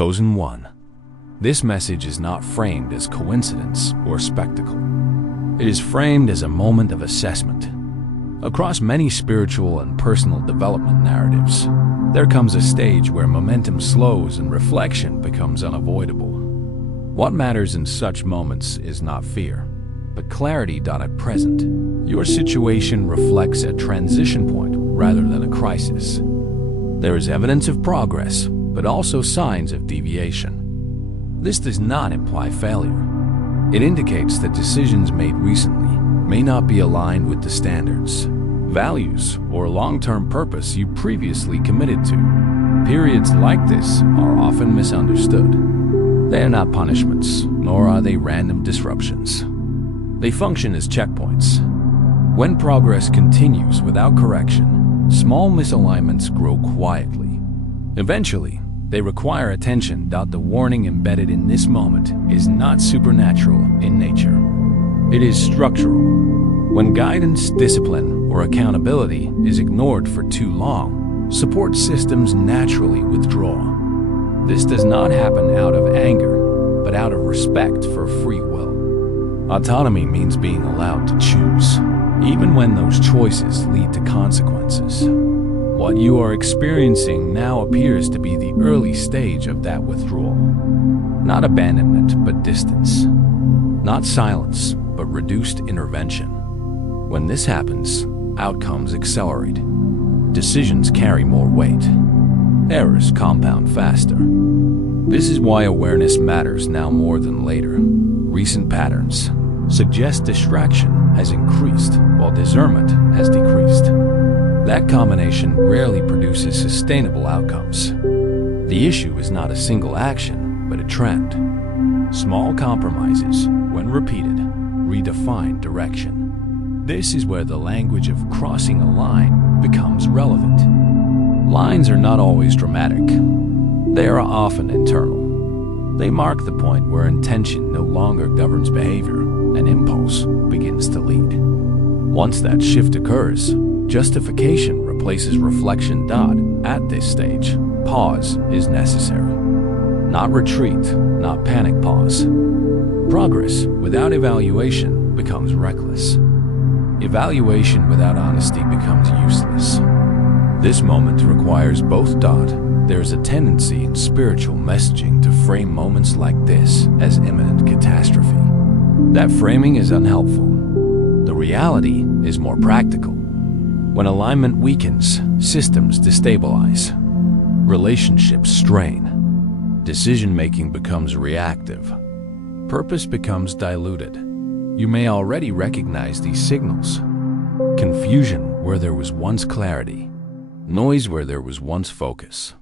Chosen one. This message is not framed as coincidence or spectacle. It is framed as a moment of assessment. Across many spiritual and personal development narratives, there comes a stage where momentum slows and reflection becomes unavoidable. What matters in such moments is not fear, but clarity at present. Your situation reflects a transition point rather than a crisis. There is evidence of progress, but also signs of deviation. This does not imply failure. It indicates that decisions made recently may not be aligned with the standards, values, or long-term purpose you previously committed to. Periods like this are often misunderstood. They are not punishments, nor are they random disruptions. They function as checkpoints. When progress continues without correction, small misalignments grow quietly. Eventually, they require attention. The warning embedded in this moment is not supernatural in nature. It is structural. When guidance, discipline, or accountability is ignored for too long, support systems naturally withdraw. This does not happen out of anger, but out of respect for free will. Autonomy means being allowed to choose, even when those choices lead to consequences. What you are experiencing now appears to be the early stage of that withdrawal. Not abandonment, but distance. Not silence, but reduced intervention. When this happens, outcomes accelerate. Decisions carry more weight. Errors compound faster. This is why awareness matters now more than later. Recent patterns suggest distraction has increased while discernment has decreased. That combination rarely produces sustainable outcomes. The issue is not a single action, but a trend. Small compromises, when repeated, redefine direction. This is where the language of crossing a line becomes relevant. Lines are not always dramatic. They are often internal. They mark the point where intention no longer governs behavior and impulse begins to lead. Once that shift occurs, justification replaces reflection. At this stage, pause is necessary. Not retreat, not panic pause. Progress without evaluation becomes reckless. Evaluation without honesty becomes useless. This moment requires both. There's a tendency in spiritual messaging to frame moments like this as imminent catastrophe. That framing is unhelpful. The reality is more practical. When alignment weakens, systems destabilize. Relationships strain. Decision-making becomes reactive. Purpose becomes diluted. You may already recognize these signals. Confusion where there was once clarity. Noise where there was once focus.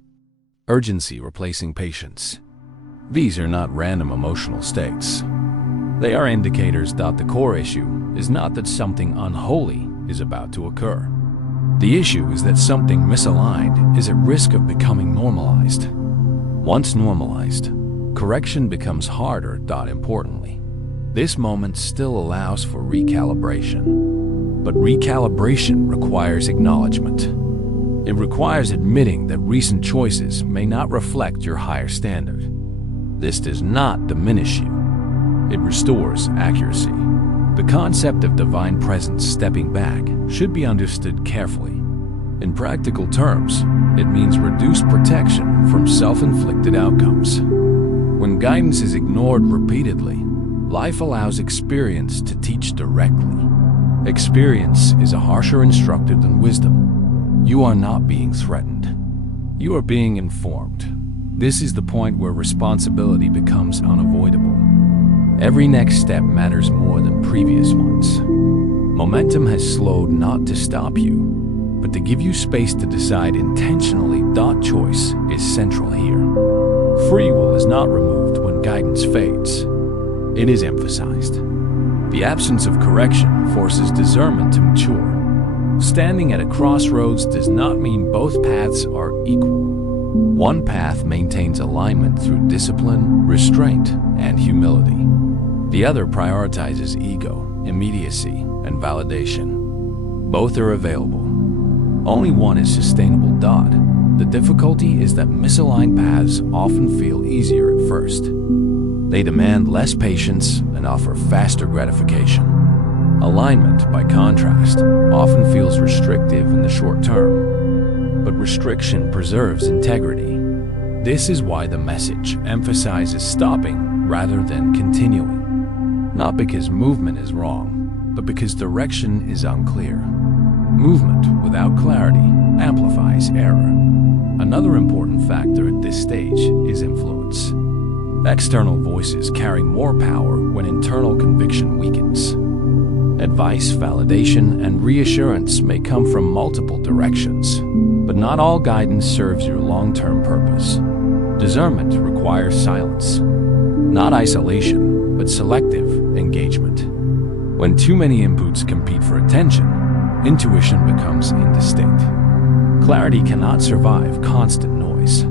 Urgency replacing patience. These are not random emotional states. They are indicators that the core issue is not that something unholy is about to occur. The issue is that something misaligned is at risk of becoming normalized. Once normalized, correction becomes harder. Importantly, this moment still allows for recalibration. But recalibration requires acknowledgement. It requires admitting that recent choices may not reflect your higher standard. This does not diminish you. It restores accuracy. The concept of divine presence stepping back should be understood carefully. In practical terms, it means reduced protection from self-inflicted outcomes. When guidance is ignored repeatedly, life allows experience to teach directly. Experience is a harsher instructor than wisdom. You are not being threatened. You are being informed. This is the point where responsibility becomes unavoidable. Every next step matters more than previous ones. Momentum has slowed not to stop you, but to give you space to decide intentionally. Choice is central here. Free will is not removed when guidance fades. It is emphasized. The absence of correction forces discernment to mature. Standing at a crossroads does not mean both paths are equal. One path maintains alignment through discipline, restraint, and humility. The other prioritizes ego, immediacy, and validation. Both are available. Only one is sustainable. The difficulty is that misaligned paths often feel easier at first. They demand less patience and offer faster gratification. Alignment, by contrast, often feels restrictive in the short term, but restriction preserves integrity. This is why the message emphasizes stopping rather than continuing. Not because movement is wrong, but because direction is unclear. Movement without clarity amplifies error. Another important factor at this stage is influence. External voices carry more power when internal conviction weakens. Advice, validation, and reassurance may come from multiple directions, but not all guidance serves your long-term purpose. Discernment requires silence, not isolation, but selective engagement. When too many inputs compete for attention, intuition becomes indistinct. Clarity cannot survive constant noise.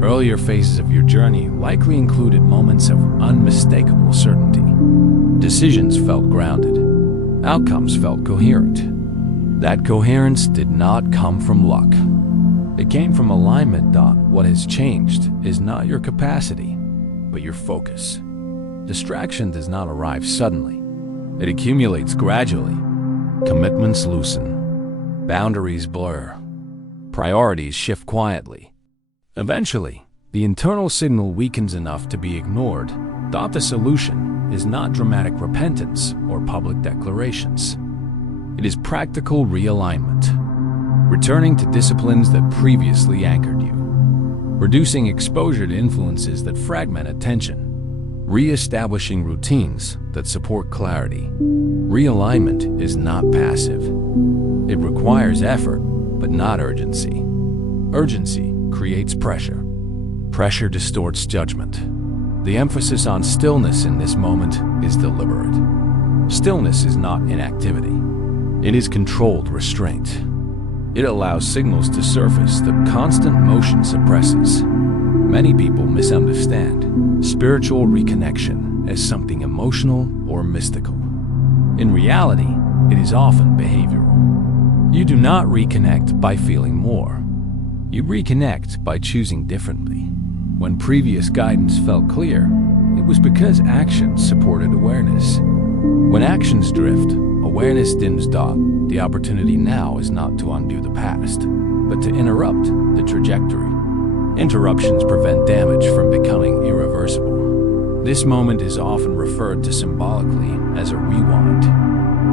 Earlier phases of your journey likely included moments of unmistakable certainty. Decisions felt grounded. Outcomes felt coherent. That coherence did not come from luck. It came from alignment. What has changed is not your capacity, but your focus. Distraction does not arrive suddenly. It accumulates gradually. Commitments loosen. Boundaries blur. Priorities shift quietly. Eventually, the internal signal weakens enough to be ignored. The solution is not dramatic repentance or public declarations. It is practical realignment, returning to disciplines that previously anchored you, reducing exposure to influences that fragment attention, re-establishing routines that support clarity. Realignment is not passive. It requires effort, but not urgency. Urgency creates pressure. Pressure distorts judgment. The emphasis on stillness in this moment is deliberate. Stillness is not inactivity. It is controlled restraint. It allows signals to surface that constant motion suppresses. Many people misunderstand spiritual reconnection as something emotional or mystical. In reality, it is often behavioral. You do not reconnect by feeling more. You reconnect by choosing differently. When previous guidance felt clear, it was because actions supported awareness. When actions drift, awareness dims. The opportunity now is not to undo the past, but to interrupt the trajectory. Interruptions prevent damage from becoming irreversible. This moment is often referred to symbolically as a rewind.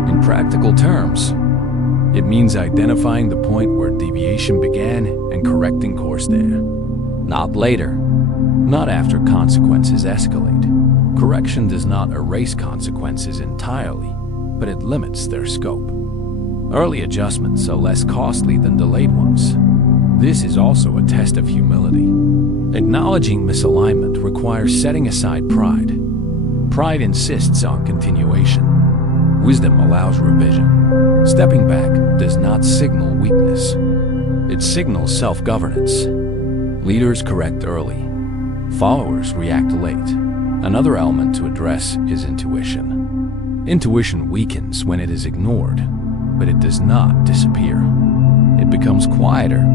In practical terms, it means identifying the point where deviation began and correcting course there. Not later, not after consequences escalate. Correction does not erase consequences entirely, but it limits their scope. Early adjustments are less costly than delayed ones. This is also a test of humility. Acknowledging misalignment requires setting aside pride. Pride insists on continuation. Wisdom allows revision. Stepping back does not signal weakness. It signals self-governance. Leaders correct early. Followers react late. Another element to address is intuition. Intuition weakens when it is ignored, but it does not disappear. It becomes quieter.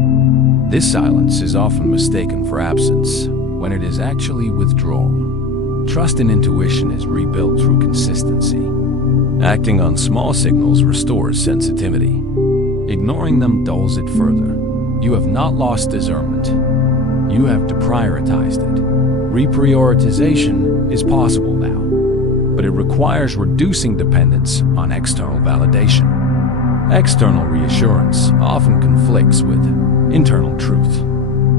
This silence is often mistaken for absence, when it is actually withdrawal. Trust in intuition is rebuilt through consistency. Acting on small signals restores sensitivity. Ignoring them dulls it further. You have not lost discernment. You have deprioritized it. Reprioritization is possible now, but it requires reducing dependence on external validation. External reassurance often conflicts with internal truth.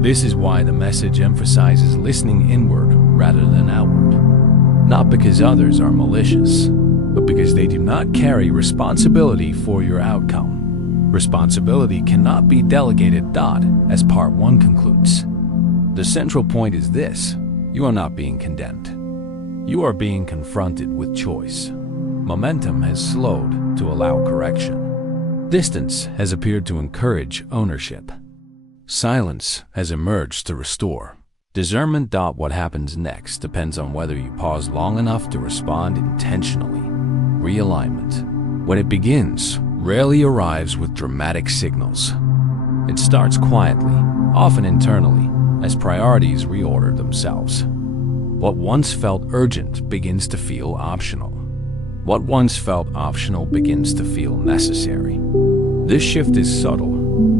This is why the message emphasizes listening inward rather than outward. Not because others are malicious, but because they do not carry responsibility for your outcome. Responsibility cannot be delegated. As part 1 concludes. The central point is this: you are not being condemned. You are being confronted with choice. Momentum has slowed to allow correction. Distance has appeared to encourage ownership. Silence has emerged to restore. Discernment. What happens next depends on whether you pause long enough to respond intentionally. Realignment, when it begins, rarely arrives with dramatic signals. It starts quietly, often internally, as priorities reorder themselves. What once felt urgent begins to feel optional. What once felt optional begins to feel necessary. This shift is subtle,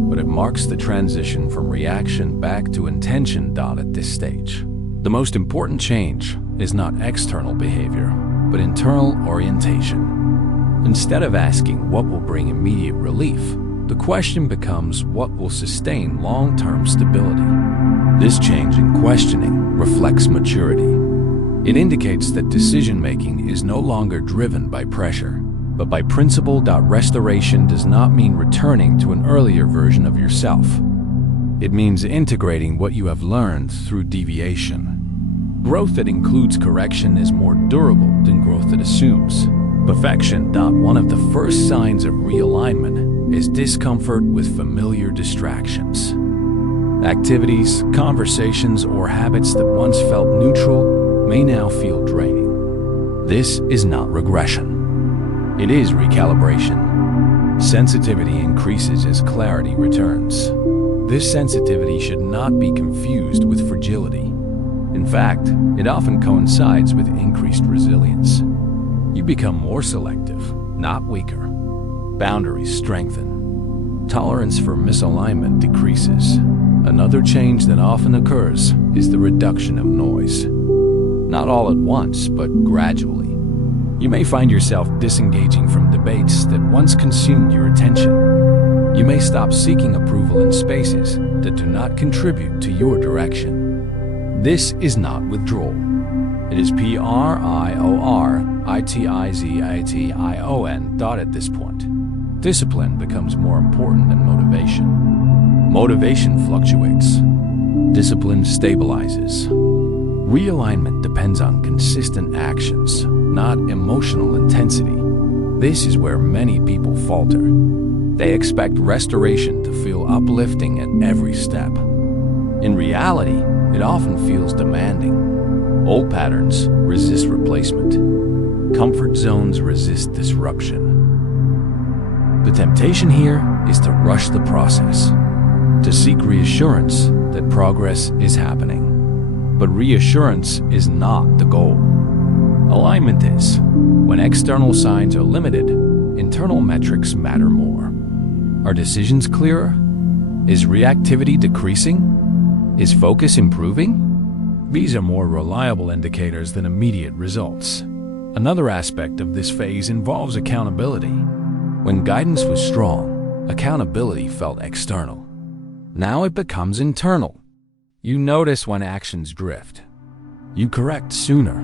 but it marks the transition from reaction back to intention. At this stage, the most important change is not external behavior, but internal orientation. Instead of asking what will bring immediate relief, the question becomes what will sustain long-term stability. This change in questioning reflects maturity. It indicates that decision-making is no longer driven by pressure, but by principle. Restoration does not mean returning to an earlier version of yourself. It means integrating what you have learned through deviation. Growth that includes correction is more durable than growth that assumes perfection. One of the first signs of realignment is discomfort with familiar distractions. Activities, conversations, or habits that once felt neutral may now feel draining. This is not regression. It is recalibration. Sensitivity increases as clarity returns. This sensitivity should not be confused with fragility. In fact, it often coincides with increased resilience. You become more selective, not weaker. Boundaries strengthen. Tolerance for misalignment decreases. Another change that often occurs is the reduction of noise. Not all at once, but gradually. You may find yourself disengaging from debates that once consumed your attention. You may stop seeking approval in spaces that do not contribute to your direction. This is not withdrawal. It is prioritization. At this point, discipline becomes more important than motivation. Motivation fluctuates. Discipline stabilizes. Realignment depends on consistent actions, not emotional intensity. This is where many people falter. They expect restoration to feel uplifting at every step. In reality, it often feels demanding. Old patterns resist replacement. Comfort zones resist disruption. The temptation here is to rush the process, to seek reassurance that progress is happening. But reassurance is not the goal. Alignment is. When external signs are limited, internal metrics matter more. Are decisions clearer? Is reactivity decreasing? Is focus improving? These are more reliable indicators than immediate results. Another aspect of this phase involves accountability. When guidance was strong, accountability felt external. Now it becomes internal. You notice when actions drift. You correct sooner.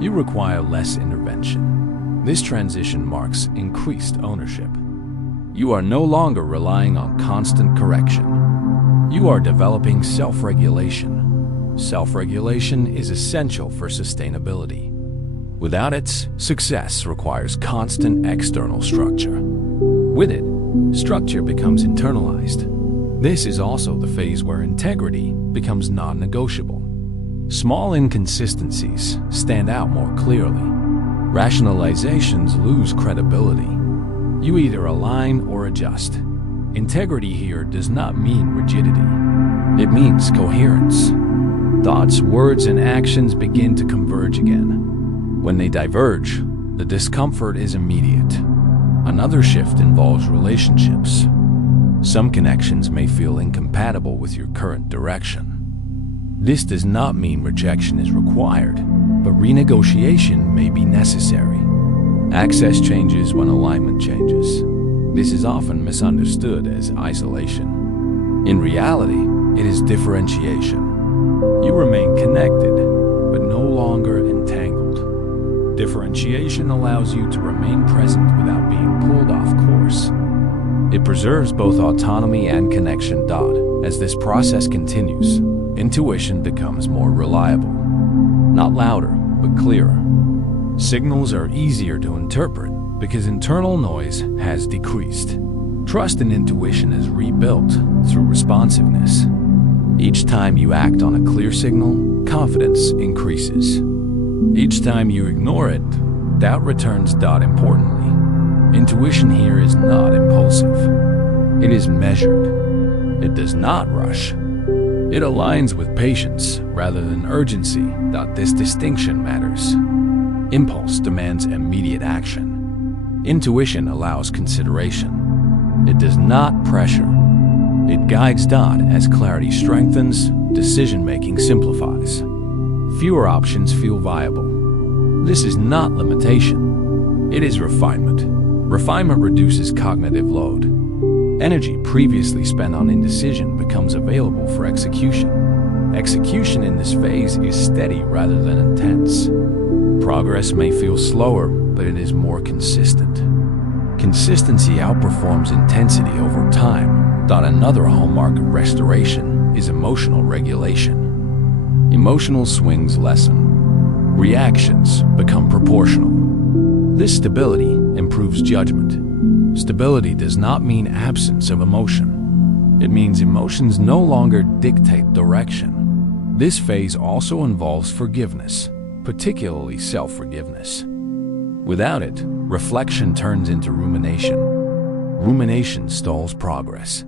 You require less intervention. This transition marks increased ownership. You are no longer relying on constant correction. You are developing self-regulation. Self-regulation is essential for sustainability. Without it, success requires constant external structure. With it, structure becomes internalized. This is also the phase where integrity becomes non-negotiable. Small inconsistencies stand out more clearly. Rationalizations lose credibility. You either align or adjust. Integrity here does not mean rigidity. It means coherence. Thoughts, words, and actions begin to converge again. When they diverge, the discomfort is immediate. Another shift involves relationships. Some connections may feel incompatible with your current direction. This does not mean rejection is required, but renegotiation may be necessary. Access changes when alignment changes. This is often misunderstood as isolation. In reality, it is differentiation. You remain connected, but no longer entangled. Differentiation allows you to remain present without being pulled off course. It preserves both autonomy and connection. As this process continues, intuition becomes more reliable. Not louder, but clearer. Signals are easier to interpret because internal noise has decreased. Trust in intuition is rebuilt through responsiveness. Each time you act on a clear signal, confidence increases. Each time you ignore it, doubt returns. Importantly, intuition here is not impulsive. It is measured. It does not rush. It aligns with patience rather than urgency. This distinction matters. Impulse demands immediate action. Intuition allows consideration. It does not pressure. It guides as clarity strengthens, decision-making simplifies. Fewer options feel viable. This is not limitation. It is refinement. Refinement reduces cognitive load. Energy previously spent on indecision becomes available for execution. Execution in this phase is steady rather than intense. Progress may feel slower, but it is more consistent. Consistency outperforms intensity over time. Another hallmark of restoration is emotional regulation. Emotional swings lessen. Reactions become proportional. This stability improves judgment. Stability does not mean absence of emotion. It means emotions no longer dictate direction. This phase also involves forgiveness, particularly self-forgiveness. Without it, reflection turns into rumination. Rumination stalls progress.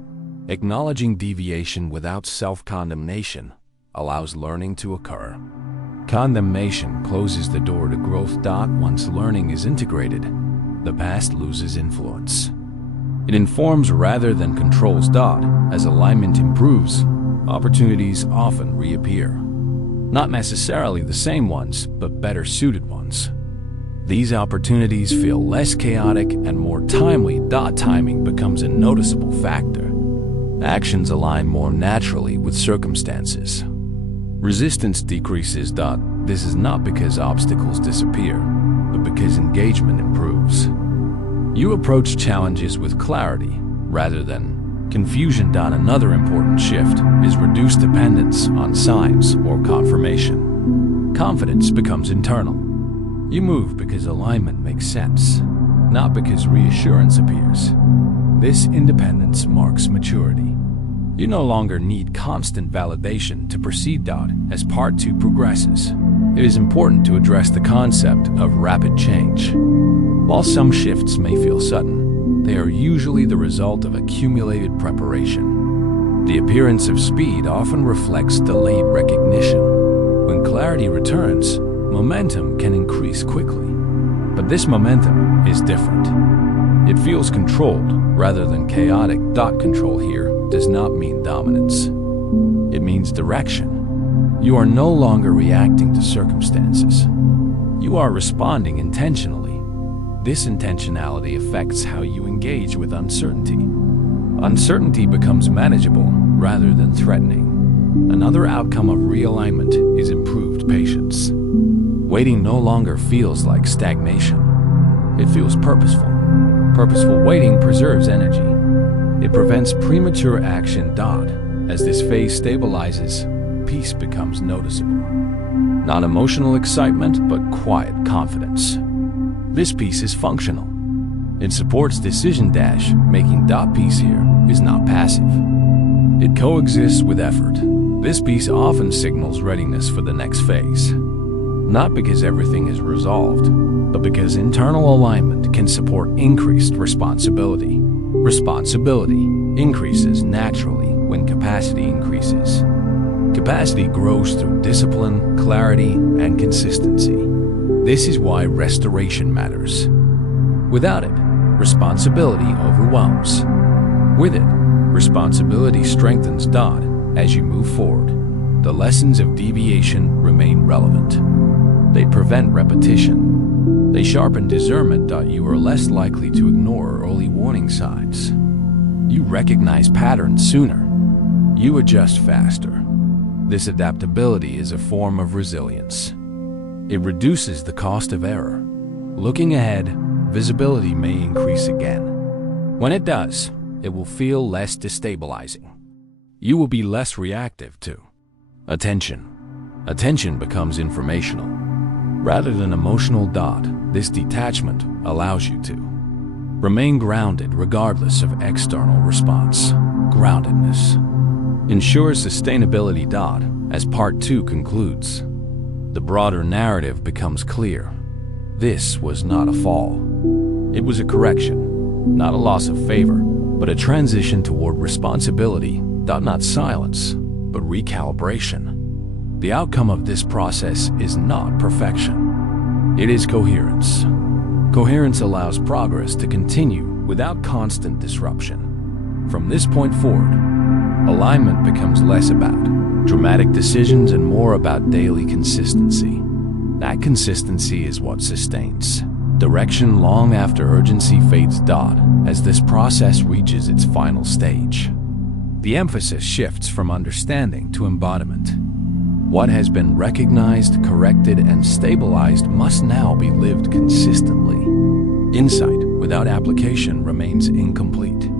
Acknowledging deviation without self-condemnation allows learning to occur. Condemnation closes the door to growth. Once learning is integrated, the past loses influence. It informs rather than controls. As alignment improves, opportunities often reappear. Not necessarily the same ones, but better suited ones. These opportunities feel less chaotic and more timely. Timing becomes a noticeable factor. Actions align more naturally with circumstances. Resistance decreases. This is not because obstacles disappear, but because engagement improves. You approach challenges with clarity rather than confusion. Another important shift is reduced dependence on signs or confirmation. Confidence becomes internal. You move because alignment makes sense, not because reassurance appears. This independence marks maturity. You no longer need constant validation to proceed. As Part 2 progresses, it is important to address the concept of rapid change. While some shifts may feel sudden, they are usually the result of accumulated preparation. The appearance of speed often reflects delayed recognition. When clarity returns, momentum can increase quickly. But this momentum is different. It feels controlled rather than chaotic. Control here does not mean dominance. It means direction. You are no longer reacting to circumstances. You are responding intentionally. This intentionality affects how you engage with uncertainty. Uncertainty becomes manageable rather than threatening. Another outcome of realignment is improved patience. Waiting no longer feels like stagnation. It feels purposeful. Purposeful waiting preserves energy. It prevents premature action. As this phase stabilizes, peace becomes noticeable. Not emotional excitement, but quiet confidence. This peace is functional. It supports decision making. Peace here is not passive. It coexists with effort. This peace often signals readiness for the next phase. Not because everything is resolved, but because internal alignment can support increased responsibility. Responsibility increases naturally when capacity increases. Capacity grows through discipline, clarity, and consistency. This is why restoration matters. Without it, responsibility overwhelms. With it, responsibility strengthens. As you move forward, the lessons of deviation remain relevant. They prevent repetition. They sharpen discernment. You are less likely to ignore early warning signs. You recognize patterns sooner. You adjust faster. This adaptability is a form of resilience. It reduces the cost of error. Looking ahead, visibility may increase again. When it does, it will feel less destabilizing. You will be less reactive to attention. Attention becomes informational rather than emotional. This detachment allows you to remain grounded regardless of external response. Groundedness ensures sustainability. As Part 2 concludes, the broader narrative becomes clear. This was not a fall. It was a correction, not a loss of favor, but a transition toward responsibility Not silence, but recalibration. The outcome of this process is not perfection. It is coherence. Coherence allows progress to continue without constant disruption. From this point forward, alignment becomes less about dramatic decisions and more about daily consistency. That consistency is what sustains direction long after urgency fades. As this process reaches its final stage, the emphasis shifts from understanding to embodiment. What has been recognized, corrected, and stabilized must now be lived consistently. Insight without application remains incomplete.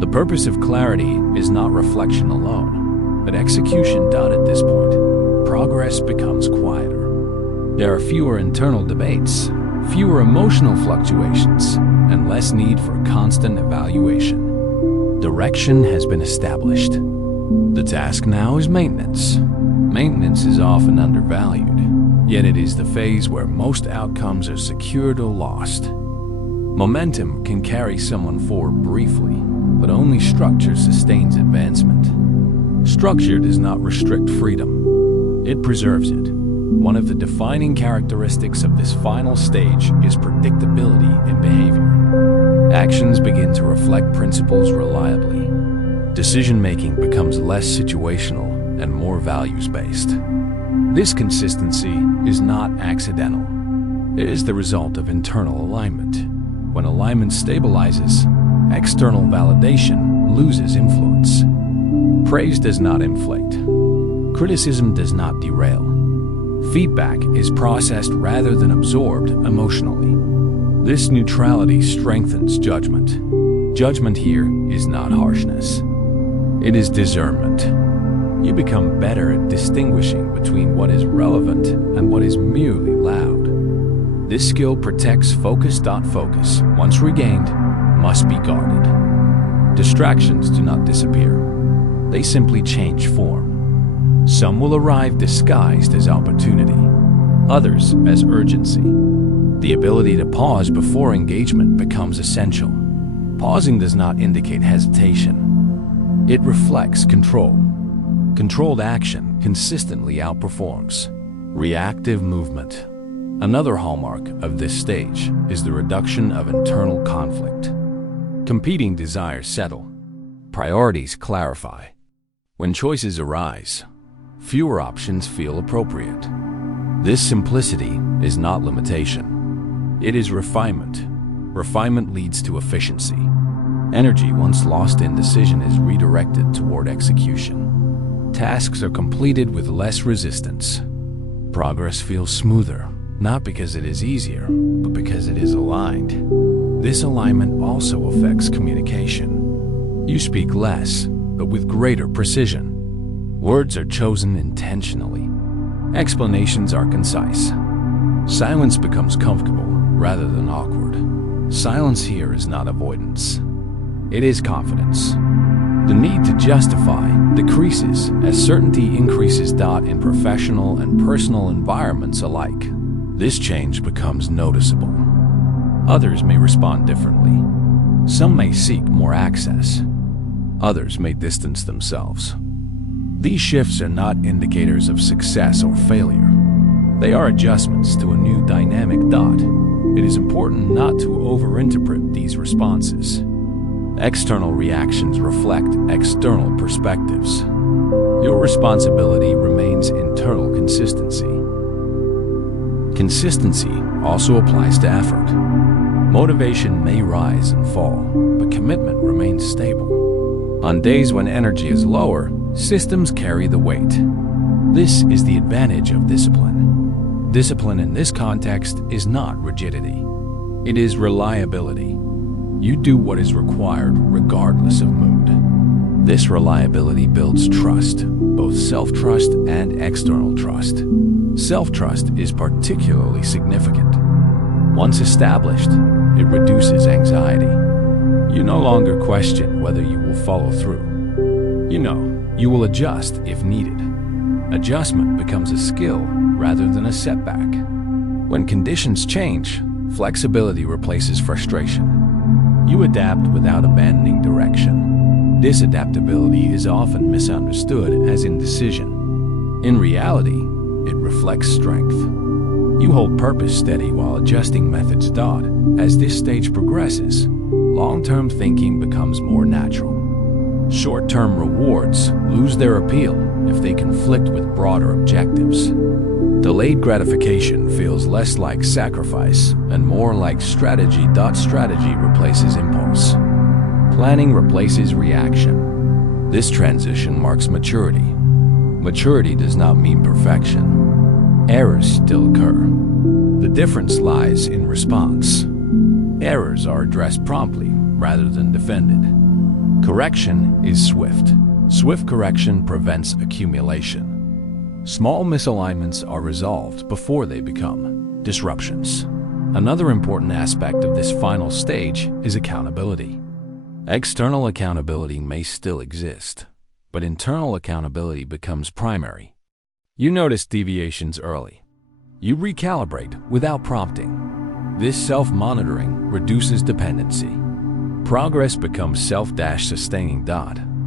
The purpose of clarity is not reflection alone, but execution. At this point, progress becomes quieter. There are fewer internal debates, fewer emotional fluctuations, and less need for constant evaluation. Direction has been established. The task now is maintenance. Maintenance is often undervalued, yet it is the phase where most outcomes are secured or lost. Momentum can carry someone forward briefly, but only structure sustains advancement. Structure does not restrict freedom. It preserves it. One of the defining characteristics of this final stage is predictability in behavior. Actions begin to reflect principles reliably. Decision-making becomes less situational and more values-based. This consistency is not accidental. It is the result of internal alignment. When alignment stabilizes, external validation loses influence. Praise does not inflate. Criticism does not derail. Feedback is processed rather than absorbed emotionally. This neutrality strengthens judgment. Judgment here is not harshness. It is discernment. You become better at distinguishing between what is relevant and what is merely loud. This skill protects focus. Focus, once regained, must be guarded. Distractions do not disappear. They simply change form. Some will arrive disguised as opportunity, others as urgency. The ability to pause before engagement becomes essential. Pausing does not indicate hesitation. It reflects control. Controlled action consistently outperforms reactive movement. Another hallmark of this stage is the reduction of internal conflict. Competing desires settle. Priorities clarify. When choices arise, fewer options feel appropriate. This simplicity is not limitation. It is refinement. Refinement leads to efficiency. Energy once lost in indecision is redirected toward execution. Tasks are completed with less resistance. Progress feels smoother, not because it is easier, but because it is aligned. This alignment also affects communication. You speak less, but with greater precision. Words are chosen intentionally. Explanations are concise. Silence becomes comfortable rather than awkward. Silence here is not avoidance. It is confidence. The need to justify decreases as certainty increases. In professional and personal environments alike, this change becomes noticeable. Others may respond differently. Some may seek more access. Others may distance themselves. These shifts are not indicators of success or failure. They are adjustments to a new dynamic. It is important not to overinterpret these responses. External reactions reflect external perspectives. Your responsibility remains internal consistency. Consistency also applies to effort. Motivation may rise and fall, but commitment remains stable. On days when energy is lower, systems carry the weight. This is the advantage of discipline. Discipline in this context is not rigidity. It is reliability. You do what is required regardless of mood. This reliability builds trust, both self-trust and external trust. Self-trust is particularly significant. Once established, it reduces anxiety. You no longer question whether you will follow through. You know you will adjust if needed. Adjustment becomes a skill rather than a setback. When conditions change, flexibility replaces frustration. You adapt without abandoning direction. This adaptability is often misunderstood as indecision. In reality, it reflects strength. You hold purpose steady while adjusting methods. As this stage progresses, long-term thinking becomes more natural. Short-term rewards lose their appeal if they conflict with broader objectives. Delayed gratification feels less like sacrifice and more like strategy. Strategy replaces impulse. Planning replaces reaction. This transition marks maturity. Maturity does not mean perfection. Errors still occur. The difference lies in response. Errors are addressed promptly rather than defended. Correction is swift. Swift correction prevents accumulation. Small misalignments are resolved before they become disruptions. Another important aspect of this final stage is accountability. External accountability may still exist, but internal accountability becomes primary. You notice deviations early. You recalibrate without prompting. This self-monitoring reduces dependency. Progress becomes self-sustaining.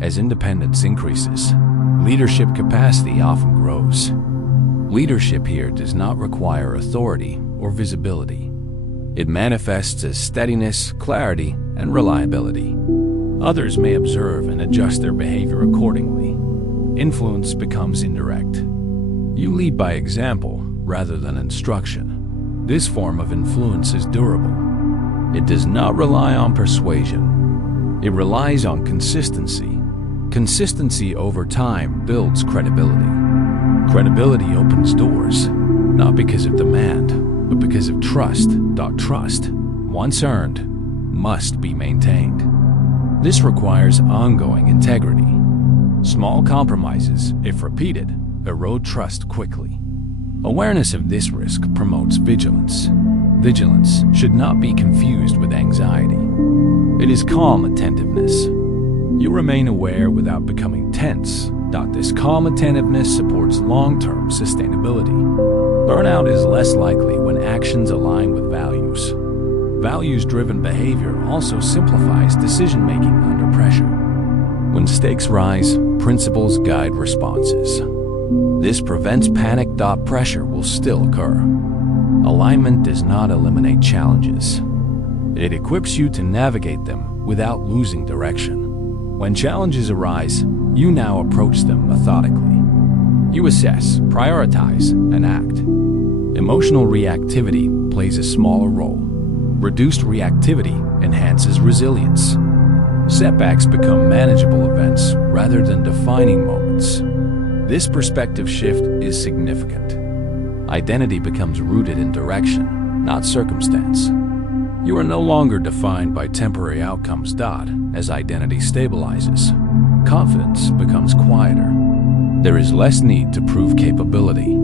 As independence increases, leadership capacity often grows. Leadership here does not require authority or visibility. It manifests as steadiness, clarity, and reliability. Others may observe and adjust their behavior accordingly. Influence becomes indirect. You lead by example rather than instruction. This form of influence is durable. It does not rely on persuasion. It relies on consistency. Consistency over time builds credibility. Credibility opens doors, not because of demand, but because of trust. Trust, once earned, must be maintained. This requires ongoing integrity. Small compromises, if repeated, erode trust quickly. Awareness of this risk promotes vigilance. Vigilance should not be confused with anxiety. It is calm attentiveness. You remain aware without becoming tense. This calm attentiveness supports long-term sustainability. Burnout is less likely when actions align with values. Values-driven behavior also simplifies decision-making under pressure. When stakes rise, principles guide responses. This prevents panic. Pressure will still occur. Alignment does not eliminate challenges. It equips you to navigate them without losing direction. When challenges arise, you now approach them methodically. You assess, prioritize, and act. Emotional reactivity plays a smaller role. Reduced reactivity enhances resilience. Setbacks become manageable events rather than defining moments. This perspective shift is significant. Identity becomes rooted in direction, not circumstance. You are no longer defined by temporary outcomes. As identity stabilizes, confidence becomes quieter. There is less need to prove capability.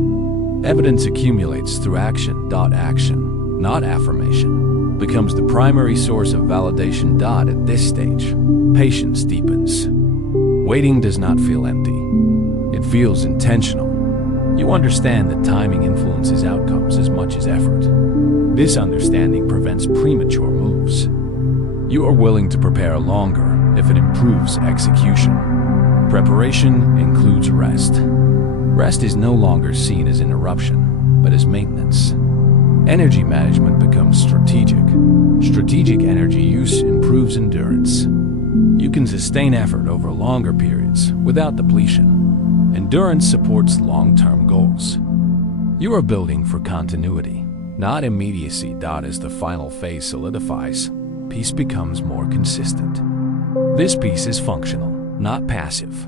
Evidence accumulates through action. Action, not affirmation, becomes the primary source of validation. At this stage, patience deepens. Waiting does not feel empty. It feels intentional. You understand that timing influences outcomes as much as effort. This understanding prevents premature moves. You are willing to prepare longer if it improves execution. Preparation includes rest. Rest is no longer seen as interruption, but as maintenance. Energy management becomes strategic. Strategic energy use improves endurance. You can sustain effort over longer periods without depletion. Endurance supports long-term goals. You are building for continuity, not immediacy. As the final phase solidifies, peace becomes more consistent. This peace is functional, not passive.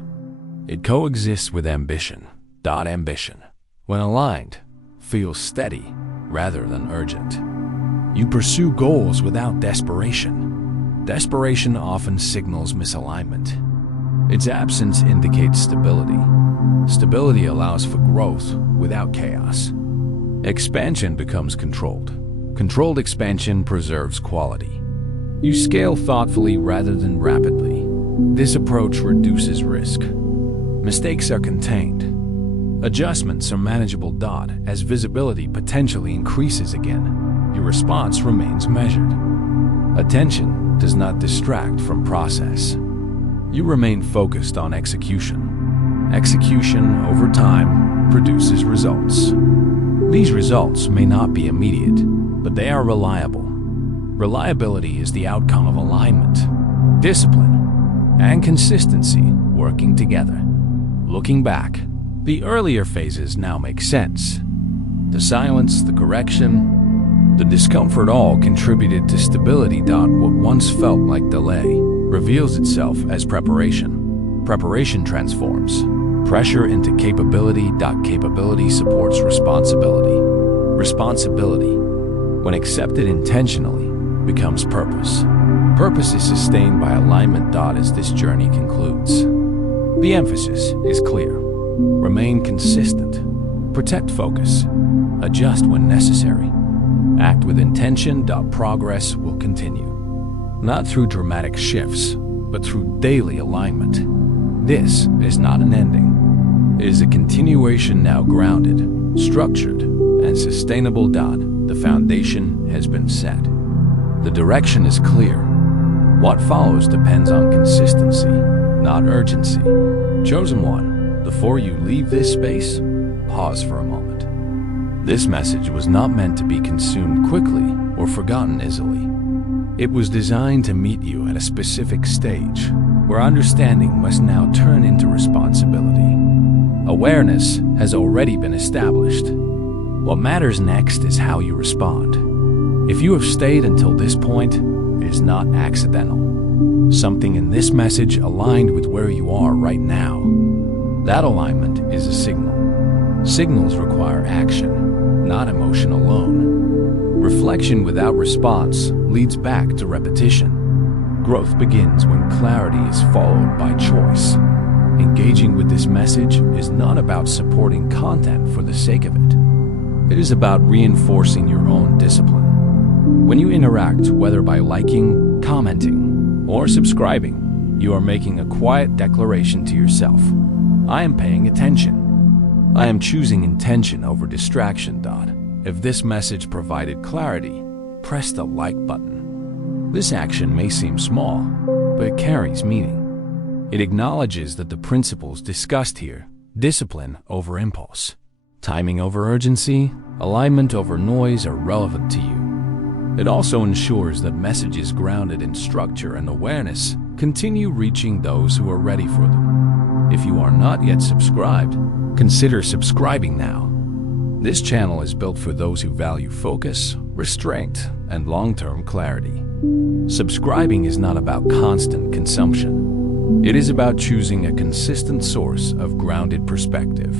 It coexists with ambition. Ambition, when aligned, feels steady rather than urgent. You pursue goals without desperation. Desperation often signals misalignment. Its absence indicates stability. Stability allows for growth without chaos. Expansion becomes controlled. Controlled expansion preserves quality. You scale thoughtfully rather than rapidly. This approach reduces risk. Mistakes are contained. Adjustments are manageable. As visibility potentially increases again, your response remains measured. Attention does not distract from process. You remain focused on execution. Execution, over time, produces results. These results may not be immediate, but they are reliable. Reliability is the outcome of alignment, discipline, and consistency working together. Looking back, the earlier phases now make sense. The silence, the correction, the discomfort all contributed to stability. What once felt like delay reveals itself as preparation. Preparation transforms pressure into capability. Capability supports responsibility. Responsibility, when accepted intentionally, becomes purpose. Purpose is sustained by alignment. As this journey concludes, the emphasis is clear. Remain consistent. Protect focus. Adjust when necessary. Act with intention. Progress will continue. Not through dramatic shifts, but through daily alignment. This is not an ending. It is a continuation, now grounded, structured, and sustainable. The foundation has been set. The direction is clear. What follows depends on consistency, not urgency. Chosen one, before you leave this space, pause for a moment. This message was not meant to be consumed quickly or forgotten easily. It was designed to meet you at a specific stage where understanding must now turn into responsibility. Awareness has already been established. What matters next is how you respond. If you have stayed until this point, it is not accidental. Something in this message aligned with where you are right now. That alignment is a signal. Signals require action, not emotion alone. Reflection without response leads back to repetition. Growth begins when clarity is followed by choice. Engaging with this message is not about supporting content for the sake of it. It is about reinforcing your own discipline. When you interact, whether by liking, commenting, or subscribing, you are making a quiet declaration to yourself. I am paying attention. I am choosing intention over distraction. If this message provided clarity, press the like button. This action may seem small, but it carries meaning. It acknowledges that the principles discussed here, discipline over impulse, timing over urgency, alignment over noise, are relevant to you. It also ensures that messages grounded in structure and awareness continue reaching those who are ready for them. If you are not yet subscribed, consider subscribing now. This channel is built for those who value focus, restraint, and long-term clarity. Subscribing is not about constant consumption. It is about choosing a consistent source of grounded perspective.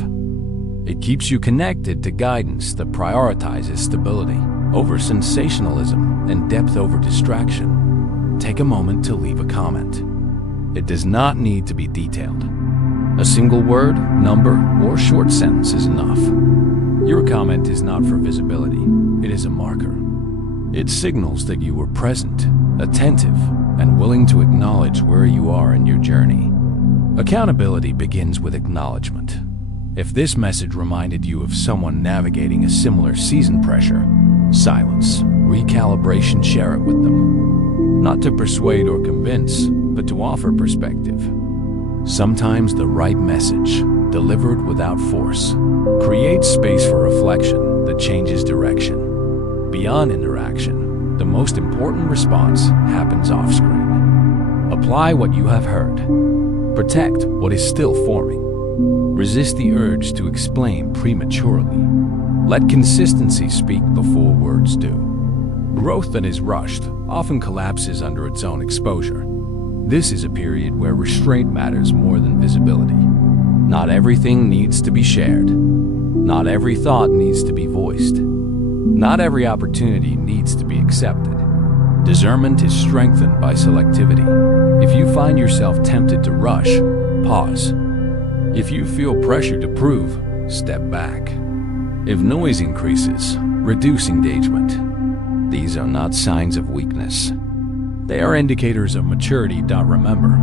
It keeps you connected to guidance that prioritizes stability over sensationalism and depth over distraction. Take a moment to leave a comment. It does not need to be detailed. A single word, number, or short sentence is enough. Your comment is not for visibility. It is a marker. It signals that you were present, attentive, and willing to acknowledge where you are in your journey. Accountability begins with acknowledgement. If this message reminded you of someone navigating a similar season pressure, silence, recalibration, share it with them. Not to persuade or convince, but to offer perspective. Sometimes the right message, delivered without force, creates space for reflection that changes direction. Beyond interaction, the most important response happens off-screen. Apply what you have heard. Protect what is still forming. Resist the urge to explain prematurely. Let consistency speak before words do. Growth that is rushed often collapses under its own exposure. This is a period where restraint matters more than visibility. Not everything needs to be shared. Not every thought needs to be voiced. Not every opportunity needs to be accepted. Discernment is strengthened by selectivity. If you find yourself tempted to rush, pause. If you feel pressure to prove, step back. If noise increases, reduce engagement. These are not signs of weakness. They are indicators of maturity. Remember,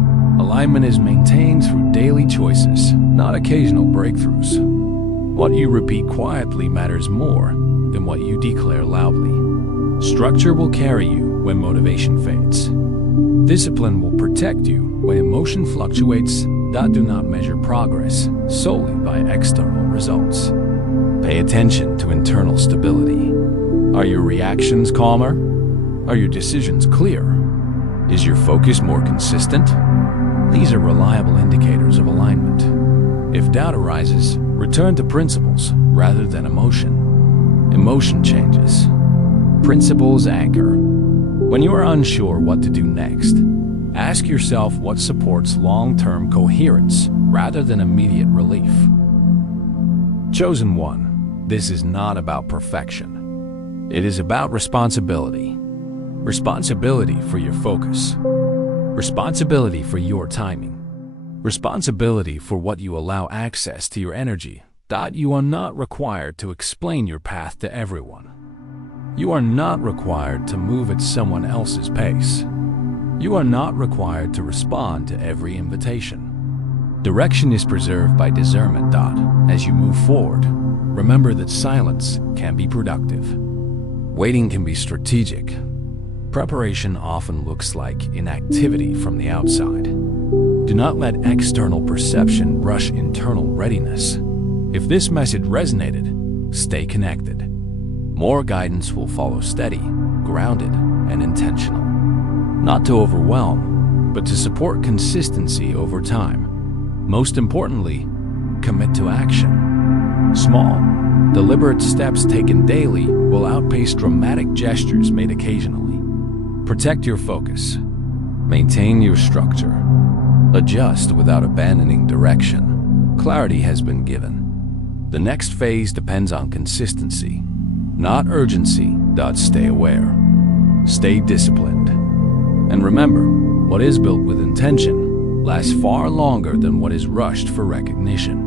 alignment is maintained through daily choices, not occasional breakthroughs. What you repeat quietly matters more than what you declare loudly. Structure will carry you when motivation fades. Discipline will protect you when emotion fluctuates that do not measure progress solely by external results. Pay attention to internal stability. Are your reactions calmer? Are your decisions clear? Is your focus more consistent? These are reliable indicators of alignment. If doubt arises, return to principles rather than emotion. Emotion changes. Principles anchor. When you are unsure what to do next, ask yourself what supports long-term coherence rather than immediate relief. Chosen one, this is not about perfection. It is about responsibility. Responsibility for your focus. Responsibility for your timing. Responsibility for what you allow access to your energy. That you are not required to explain your path to everyone. You are not required to move at someone else's pace. You are not required to respond to every invitation. Direction is preserved by discernment. As you move forward, remember that silence can be productive. Waiting can be strategic. Preparation often looks like inactivity from the outside. Do not let external perception brush internal readiness. If this message resonated, stay connected. More guidance will follow, steady, grounded, and intentional. Not to overwhelm, but to support consistency over time. Most importantly, commit to action. Small, deliberate steps taken daily will outpace dramatic gestures made occasionally. Protect your focus. Maintain your structure. Adjust without abandoning direction. Clarity has been given. The next phase depends on consistency, not urgency. Stay aware. Stay disciplined. And remember, what is built with intention lasts far longer than what is rushed for recognition.